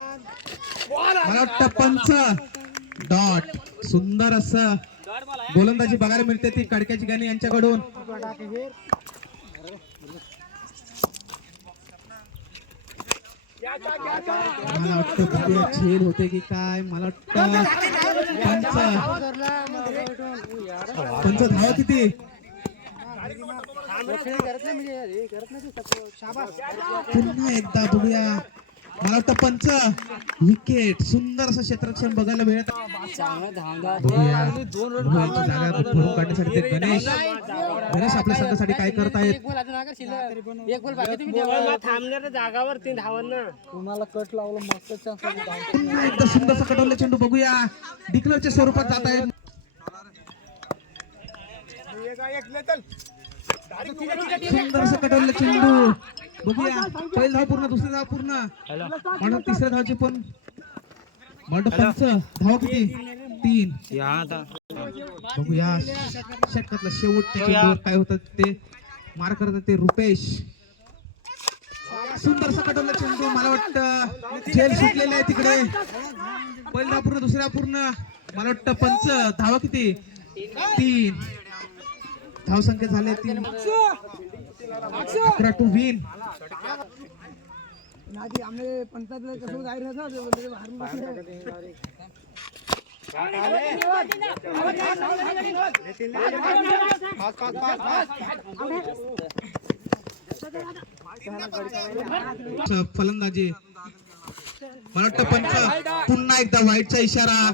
मला वाटतं पंच डॉट. सुंदर असं गोलंदाजी बघायला मिळते ती कडक्याची गाणी यांच्याकडून. मला वाटतं झेल होते की काय. मला वाटतं पंच धावा किती. पुन्हा एकदा बघूया. मला वाटतं पंच विकेट. सुंदर असं क्षेत्ररक्षण बघायला मिळत. जागा भरून काढण्यासाठी गणेश आपल्या संघासाठी काय करत आहेत. जागावर 3 धावांना तुम्हाला कट लावलं मस्त. पुन्हा एकदा सुंदर कटवले चेंडू बघूया. डिक्लेअरच्या स्वरूपात जात आहेत. सुंदर असं कटवले चेंडू बघूया. पहिली धाव पूर्ण, दुसरी धाव पूर्ण, म्हणून तिसऱ्या धावची पण पंच धाव किती 3. बघूया षटकातला शेवटच्या चेंडूवर काय होतं ते मार करतात ते रुपेश. सुंदर असं कटवलं चेंडू. मला वाटतं झेल सुटलेले आहे तिकडे. पहिली धाव पूर्ण, दुसरी धाव पूर्ण, मला वाटतं पंच धावा किती 3. धाव संख्या झाले 3. 11 टू विन. फलंदाजी मला वाटतं पंच पुन्हा एकदा वाईटचा इशारा.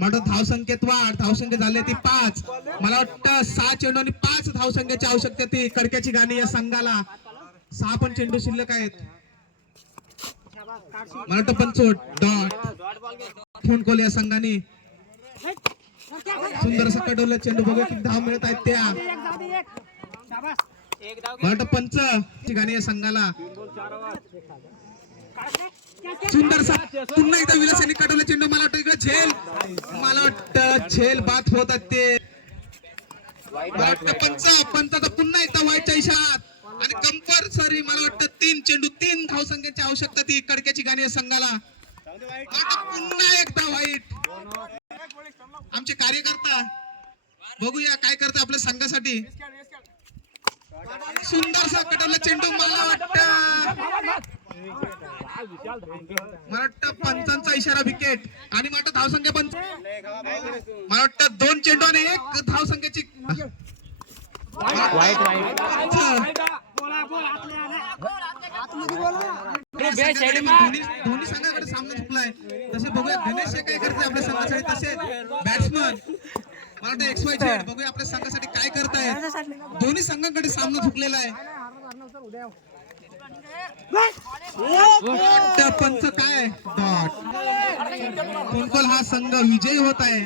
मला धाव संख्येत वाढ. धाव संख्या झाली ती 5. मला वाटतं 6 चेंडू आणि 5 धाव संख्येची आवश्यकता ती कडक्याची गाणी या संघाला. 6 पण चेंडू शिल्लक आहेत. मला वाटतं पंचोट डॉट फोन कॉल या संघाने. सुंदर असं कडवलं चेंडू बघा किती धाव मिळत आहेत त्या. मला वाटतं पंच ची गाणी या संघाला. सुंदर पुन्हा एकदा विलास यांनी कडवलं चेंडू. मला वाटतं इकडे झेल. मला वाटतं झेल बाद होतात ते. मला वाटतं पंचाचा पुन्हा एकदा वाईटच्या इशारा आणि कंपल्सरी मला वाटतं 3 चेंडू 3 धाव संख्येची आवश्यकता ती कडक्याची गाणी या संघाला. पुन्हा एकदा वाईट. आमचे कार्यकर्ता बघूया काय करता आपल्या संघासाठी. सुंदरसा कडवला चेंडू. मला वाटतं पंचांचा इशारा विकेट. आणि मला वाटतं धावसंख्या पंच. मला वाटतं 2 चेंडू आणि 1 धावसंख्येची. दोन्ही संघाकडे सामना चुकलाय. तसे बघूया गणेश काय करते आपल्या संघासाठी. तसे बॅट्समन मला वाटतं XYZ बघूया आपल्या संघासाठी काय करतायत. दोन्ही संघाकडे सामना चुकलेला आहे. पंच काय डॉट. कोणकोल हा संघ विजयी होत आहे.